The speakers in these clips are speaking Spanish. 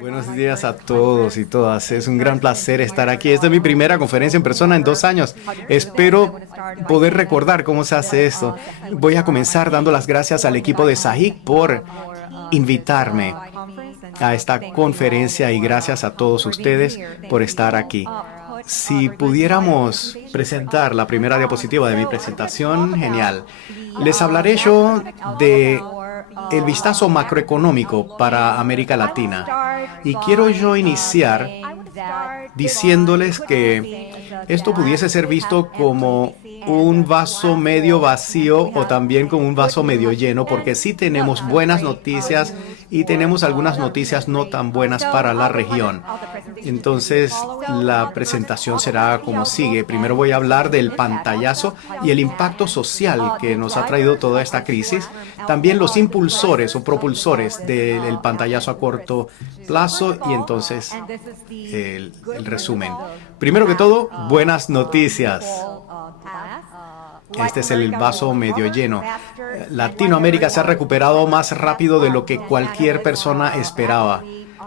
Buenos días a todos y todas. Es un gran placer estar aquí. Esta es mi primera conferencia en persona en 2 años. Espero poder recordar cómo se hace esto. Voy a comenzar dando las gracias al equipo de SAHIC por invitarme a esta conferencia y gracias a todos ustedes por estar aquí. Si pudiéramos presentar la primera diapositiva de mi presentación, genial. Les hablaré yo de el vistazo macroeconómico para América Latina. Y quiero yo iniciar diciéndoles que esto pudiese ser visto como un vaso medio vacío o también como un vaso medio lleno, porque sí tenemos buenas noticias y tenemos algunas noticias no tan buenas para la región. Entonces, la presentación será como sigue. Primero voy a hablar del pantallazo y el impacto social que nos ha traído toda esta crisis. También los impulsores o propulsores del pantallazo a corto plazo y entonces el resumen. Primero que todo, buenas noticias. Este es el vaso medio lleno. Latinoamérica se ha recuperado más rápido de lo que cualquier persona esperaba.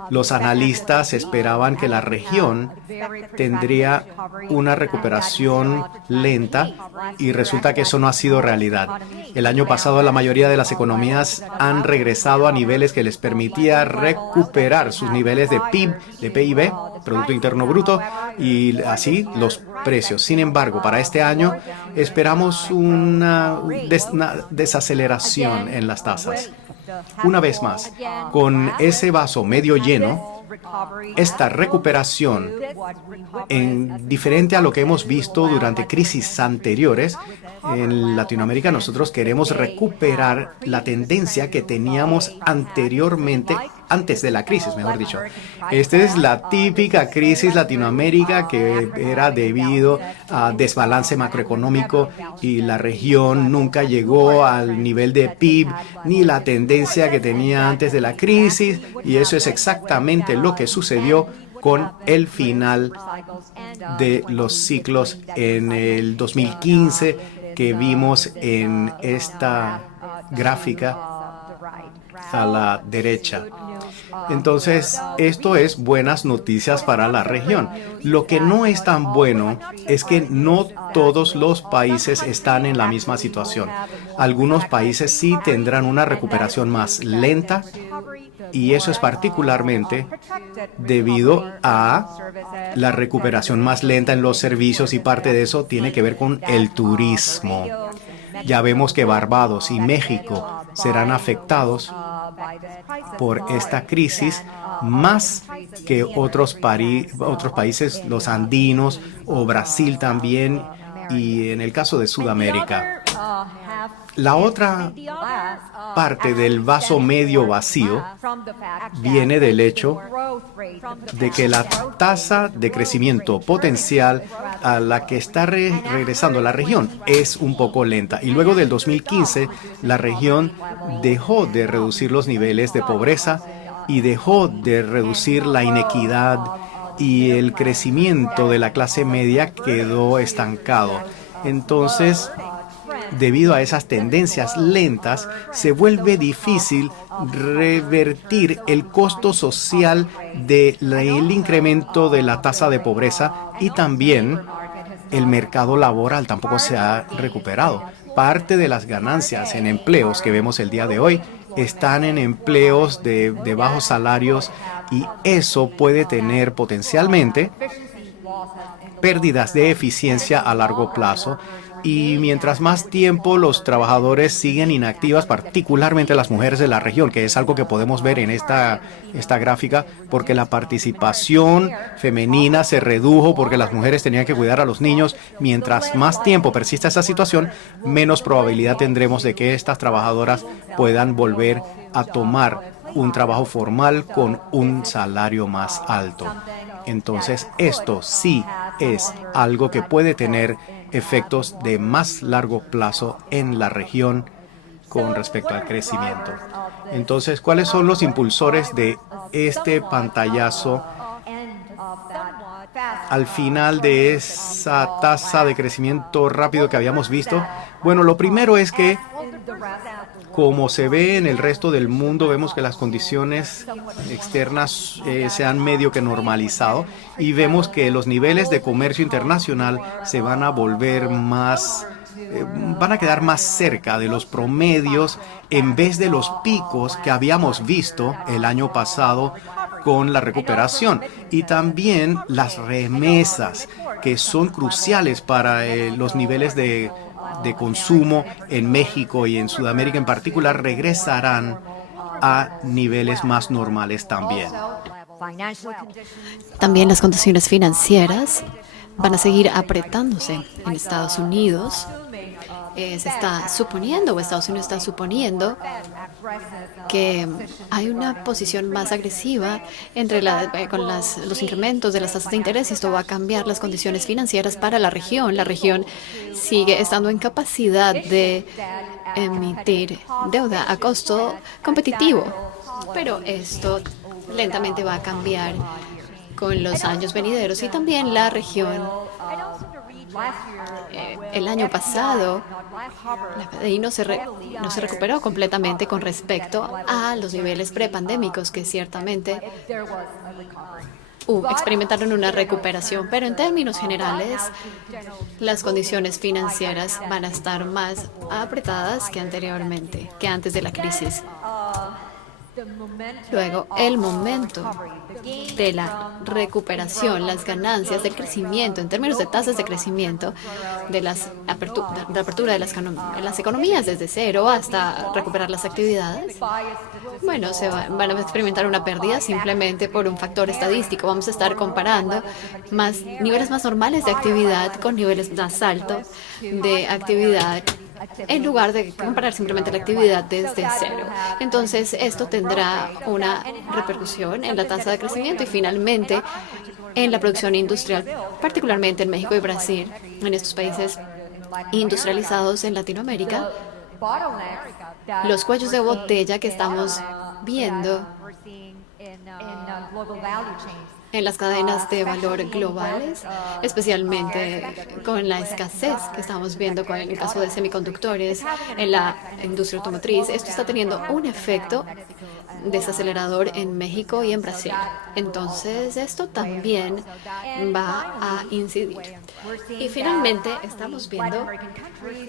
Los analistas esperaban que la región tendría una recuperación lenta y resulta que eso no ha sido realidad. El año pasado la mayoría de las economías han regresado a niveles que les permitía recuperar sus niveles de PIB, de PIB, Producto Interno Bruto, y así los precios. Sin embargo, para este año esperamos una desaceleración en las tasas. Una vez más, con ese vaso medio lleno, esta recuperación, diferente a lo que hemos visto durante crisis anteriores, en Latinoamérica nosotros queremos recuperar la tendencia que teníamos anteriormente, antes de la crisis, mejor dicho. Esta es la típica crisis Latinoamérica que era debido a desbalance macroeconómico y la región nunca llegó al nivel de PIB ni la tendencia que tenía antes de la crisis, y eso es exactamente lo que sucedió con el final de los ciclos en el 2015 que vimos en esta gráfica a la derecha. Entonces, esto es buenas noticias para la región. Lo que no es tan bueno es que no todos los países están en la misma situación. Algunos países sí tendrán una recuperación más lenta y eso es particularmente debido a la recuperación más lenta en los servicios y parte de eso tiene que ver con el turismo. Ya vemos que Barbados y México serán afectados por esta crisis más que otros países, los andinos o Brasil también, y en el caso de Sudamérica. La otra parte del vaso medio vacío viene del hecho de que la tasa de crecimiento potencial a la que está regresando la región es un poco lenta. Y luego del 2015, la región dejó de reducir los niveles de pobreza y dejó de reducir la inequidad, y el crecimiento de la clase media quedó estancado. Entonces, debido a esas tendencias lentas, se vuelve difícil revertir el costo social del incremento de la tasa de pobreza, y también el mercado laboral tampoco se ha recuperado. Parte de las ganancias en empleos que vemos el día de hoy están en empleos de bajos salarios, y eso puede tener potencialmente pérdidas de eficiencia a largo plazo. Y mientras más tiempo los trabajadores siguen inactivas, particularmente las mujeres de la región, que es algo que podemos ver en esta gráfica, porque la participación femenina se redujo porque las mujeres tenían que cuidar a los niños. Mientras más tiempo persista esa situación, menos probabilidad tendremos de que estas trabajadoras puedan volver a tomar un trabajo formal con un salario más alto. Entonces, esto sí es algo que puede tener efectos de más largo plazo en la región con respecto al crecimiento. Entonces, ¿cuáles son los impulsores de este pantallazo al final de esa tasa de crecimiento rápido que habíamos visto? Bueno, lo primero es que como se ve en el resto del mundo, vemos que las condiciones externas se han medio que normalizado y vemos que los niveles de comercio internacional se van a volver más, van a quedar más cerca de los promedios en vez de los picos que habíamos visto el año pasado con la recuperación. Y también las remesas, que son cruciales para los niveles de consumo en México y en Sudamérica en particular, regresarán a niveles más normales también. También las condiciones financieras van a seguir apretándose en Estados Unidos. Se está suponiendo, o Estados Unidos está suponiendo, que hay una posición más agresiva con los incrementos de las tasas de interés, y esto va a cambiar las condiciones financieras para la región. La región sigue estando en capacidad de emitir deuda a costo competitivo, pero esto lentamente va a cambiar con los años venideros. Y también la región, el año pasado, la PDI no se recuperó completamente con respecto a los niveles prepandémicos, que ciertamente experimentaron una recuperación, pero en términos generales las condiciones financieras van a estar más apretadas que anteriormente, que antes de la crisis. Luego, el momento de la recuperación, las ganancias del crecimiento, en términos de tasas de crecimiento, de la apertura de las economías desde cero hasta recuperar las actividades, bueno, van a experimentar una pérdida simplemente por un factor estadístico. Vamos a estar comparando niveles más normales de actividad con niveles más altos de actividad, en lugar de comparar simplemente la actividad desde cero. Entonces, esto tendrá una repercusión en la tasa de crecimiento y finalmente en la producción industrial, particularmente en México y Brasil, en estos países industrializados en Latinoamérica. Los cuellos de botella que estamos viendo en las cadenas de valor globales, especialmente con la escasez que estamos viendo con el caso de semiconductores en la industria automotriz. Esto está teniendo un efecto desacelerador en México y en Brasil. Entonces, esto también va a incidir. Y finalmente, estamos viendo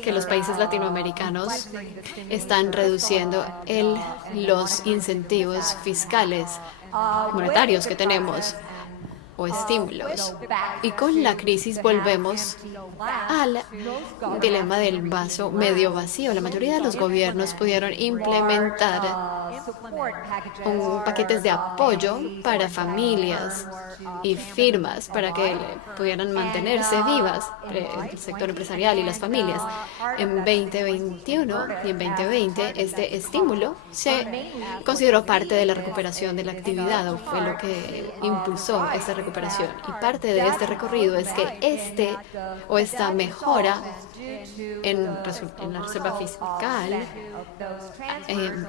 que los países latinoamericanos están reduciendo los incentivos fiscales monetarios que tenemos, o estímulos. Y con la crisis volvemos al dilema del vaso medio vacío. La mayoría de los gobiernos pudieron implementar paquetes de apoyo para familias y firmas para que pudieran mantenerse vivas, el sector empresarial y las familias. En 2021 y en 2020, este estímulo se consideró parte de la recuperación de la actividad, o fue lo que impulsó esta recuperación. Y parte de este recorrido es que esta mejora en la reserva fiscal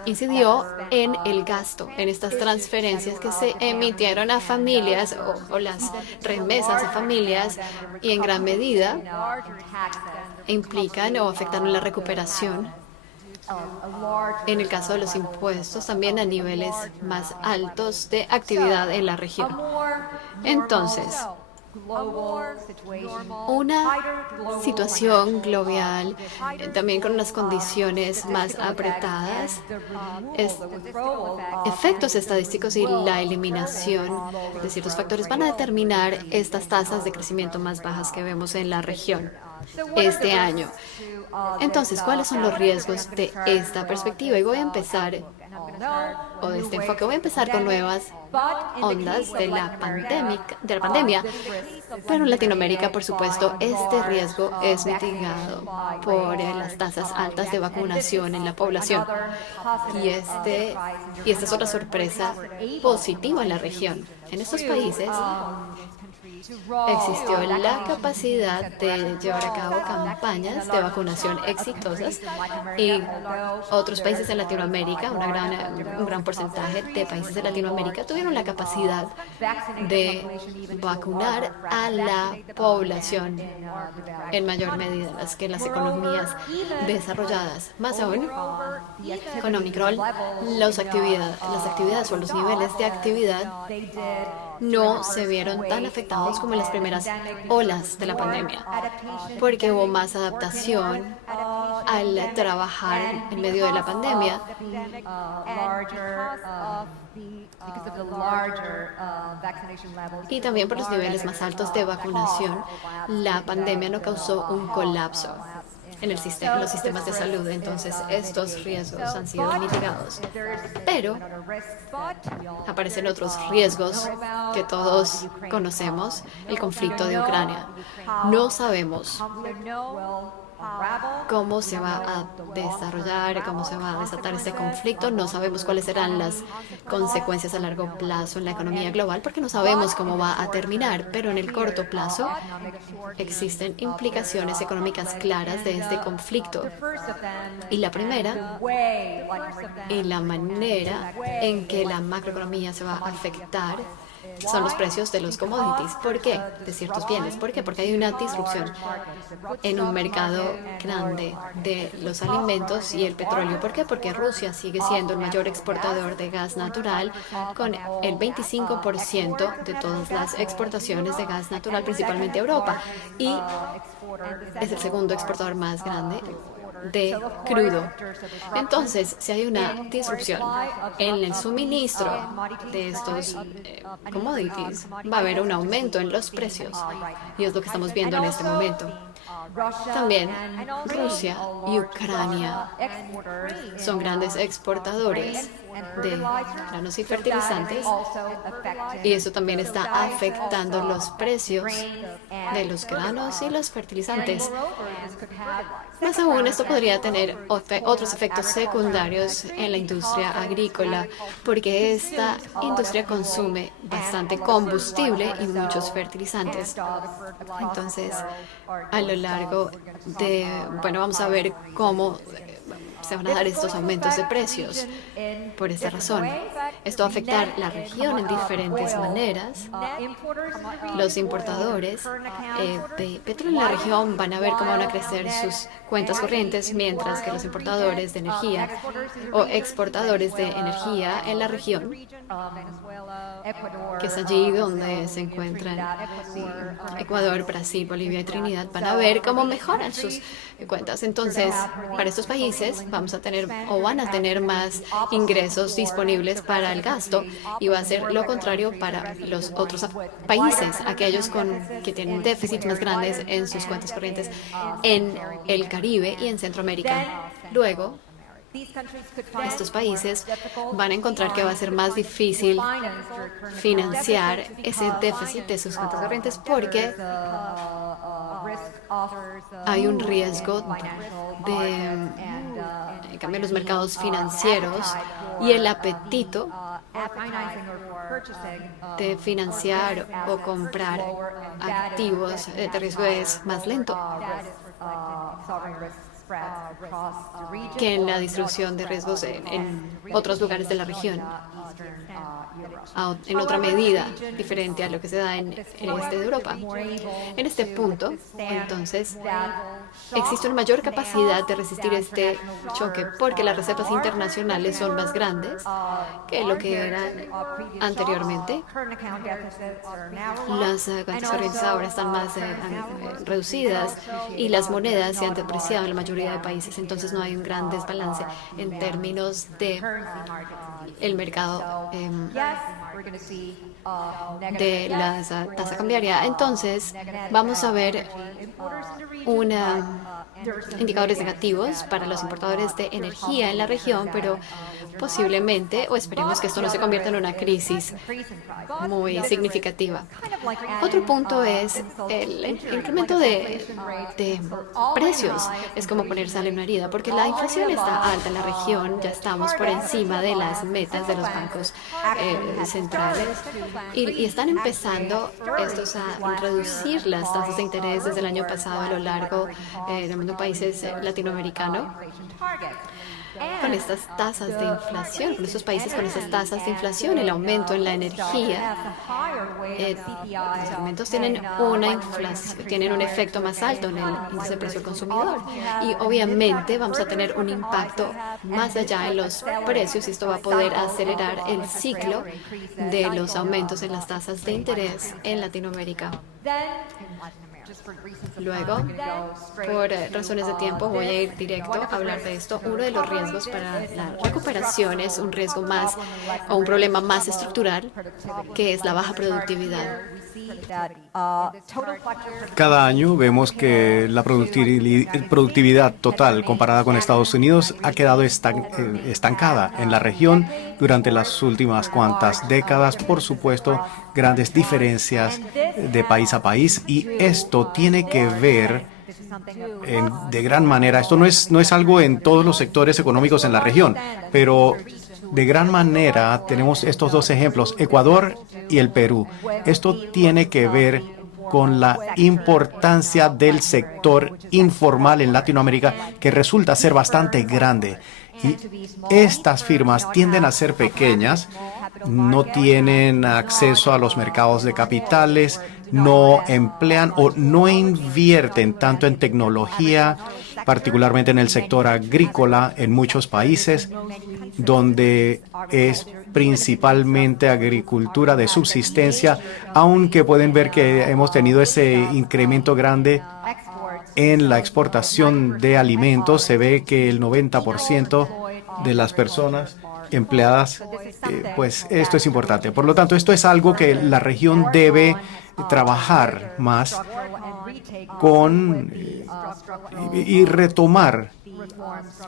incidió en el gasto, en estas transferencias que se emitieron a familias o las remesas a familias, y en gran medida implican o afectaron la recuperación. En el caso de los impuestos, también a niveles más altos de actividad en la región. Entonces, una situación global, también con unas condiciones más apretadas, efectos estadísticos y la eliminación de ciertos factores van a determinar estas tasas de crecimiento más bajas que vemos en la región este año. Entonces, ¿cuáles son los riesgos de esta perspectiva? Y voy a empezar, o de este enfoque, voy a empezar con nuevas ondas de la pandemia. Pero en Latinoamérica, por supuesto, este riesgo es mitigado por las tasas altas de vacunación en la población. Y esta es otra sorpresa positiva en la región. En estos países, existió la capacidad de llevar a cabo campañas de vacunación exitosas y otros países en Latinoamérica, un gran porcentaje de países de Latinoamérica tuvieron la capacidad de vacunar a la población en mayor medida que las economías desarrolladas. Más aún, con Omicron, las actividades o los niveles de actividad no se vieron tan afectados como en las primeras olas de la pandemia, porque hubo más adaptación al trabajar en medio de la pandemia y también por los niveles más altos de vacunación. La pandemia no causó un colapso en los sistemas de salud, entonces estos riesgos han sido mitigados. Pero aparecen otros riesgos que todos conocemos, el conflicto de Ucrania. No sabemos cómo se va a desarrollar, cómo se va a desatar este conflicto. No sabemos cuáles serán las consecuencias a largo plazo en la economía global, porque no sabemos cómo va a terminar, pero en el corto plazo existen implicaciones económicas claras de este conflicto. Y la primera, y la manera en que la macroeconomía se va a afectar, son los precios de los commodities. ¿Por qué? De ciertos bienes. ¿Por qué? Porque hay una disrupción en un mercado grande de los alimentos y el petróleo. ¿Por qué? Porque Rusia sigue siendo el mayor exportador de gas natural, con el 25% de todas las exportaciones de gas natural, principalmente a Europa, y es el segundo exportador más grande de crudo. Entonces, si hay una disrupción en el suministro de estos commodities, va a haber un aumento en los precios, y es lo que estamos viendo en este momento. También Rusia y Ucrania son grandes exportadores de granos y fertilizantes, y eso también está afectando los precios de los granos y los fertilizantes. Más aún, esto podría tener otros efectos secundarios en la industria agrícola, porque esta industria consume bastante combustible y muchos fertilizantes. Entonces, a lo largo de, vamos a ver cómo se van a dar estos aumentos de precios. Por esta razón, esto va a afectar la región en diferentes maneras. Los importadores de petróleo en la región van a ver cómo van a crecer sus cuentas corrientes, mientras que los importadores de energía o exportadores de energía en la región, que es allí donde se encuentran Ecuador, Brasil, Bolivia y Trinidad, van a ver cómo mejoran sus cuentas. Entonces, para estos países vamos a tener o van a tener más ingresos disponibles para el gasto, y va a ser lo contrario para los otros países, aquellos que tienen déficits más grandes en sus cuentas corrientes en el Caribe y en Centroamérica. Luego, estos países van a encontrar que va a ser más difícil financiar ese déficit de sus cuentas corrientes, porque hay un riesgo de cambio en los mercados financieros, y el apetito de financiar o comprar activos de riesgo es más lento que en la distribución de riesgos en otros lugares de la región, en otra medida diferente a lo que se da en el este de Europa. En este punto, entonces, existe una mayor capacidad de resistir este choque, porque las reservas internacionales son más grandes que lo que eran anteriormente. Las cuentas corrientes ahora están más reducidas, y las monedas se han depreciado en la mayoría de países. Entonces no hay un gran desbalance en términos de el mercado de la tasa cambiaria. Entonces vamos a ver indicadores negativos para los importadores de energía en la región, pero posiblemente, o esperemos que esto no se convierta en una crisis muy significativa. Otro punto es el incremento de precios. Es como poner sal en una herida, porque la inflación está alta en la región, ya estamos por encima de las metas de los bancos centrales, Y están empezando estos a reducir las tasas de interés desde el año pasado a lo largo de muchos países latinoamericanos. Con estas tasas de inflación, con estos países con estas tasas de inflación, el aumento en la energía, los aumentos tienen tienen un efecto más alto en el índice de precio al consumidor. Y obviamente vamos a tener un impacto más allá en los precios y esto va a poder acelerar el ciclo de los aumentos en las tasas de interés en Latinoamérica. Luego, por razones de tiempo, voy a ir directo a hablar de esto. Uno de los riesgos para la recuperación es un riesgo más o un problema más estructural, que es la baja productividad. Cada año vemos que la productividad total comparada con Estados Unidos ha quedado estancada en la región durante las últimas cuantas décadas. Por supuesto, grandes diferencias de país a país y esto tiene que ver de gran manera. Esto no es algo en todos los sectores económicos en la región, pero de gran manera tenemos estos dos ejemplos, Ecuador y el Perú. Esto tiene que ver con la importancia del sector informal en Latinoamérica, que resulta ser bastante grande. Y estas firmas tienden a ser pequeñas, no tienen acceso a los mercados de capitales, no emplean o no invierten tanto en tecnología, particularmente en el sector agrícola en muchos países, donde es principalmente agricultura de subsistencia, aunque pueden ver que hemos tenido ese incremento grande en la exportación de alimentos. Se ve que el 90% de las personas empleadas, pues esto es importante. Por lo tanto, esto es algo que la región debe trabajar más con y retomar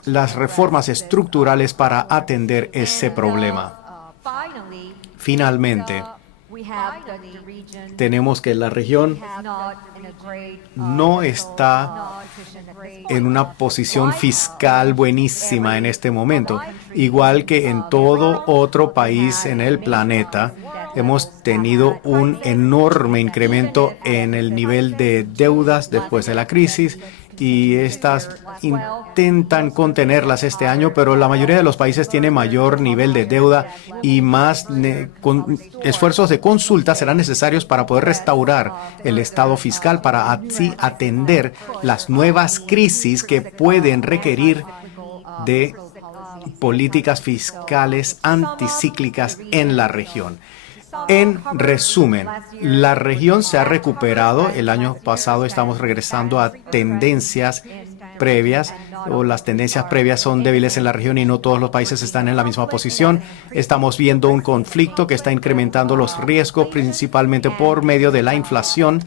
las reformas estructurales para atender ese problema. Finalmente, tenemos que la región no está en una posición fiscal buenísima en este momento. Igual que en todo otro país en el planeta, hemos tenido un enorme incremento en el nivel de deudas después de la crisis y estas intentan contenerlas este año, pero la mayoría de los países tiene mayor nivel de deuda y más esfuerzos de consulta serán necesarios para poder restaurar el estado fiscal, para así atender las nuevas crisis que pueden requerir de políticas fiscales anticíclicas en la región. En resumen, la región se ha recuperado. El año pasado estamos regresando a tendencias previas, o las tendencias previas son débiles en la región y no todos los países están en la misma posición. Estamos viendo un conflicto que está incrementando los riesgos principalmente por medio de la inflación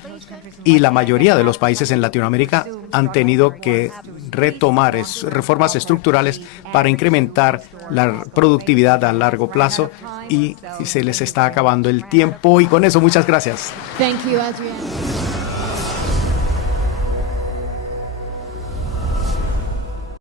y la mayoría de los países en Latinoamérica han tenido que retomar reformas estructurales para incrementar la productividad a largo plazo y se les está acabando el tiempo y con eso muchas gracias. Thank you, Adriana.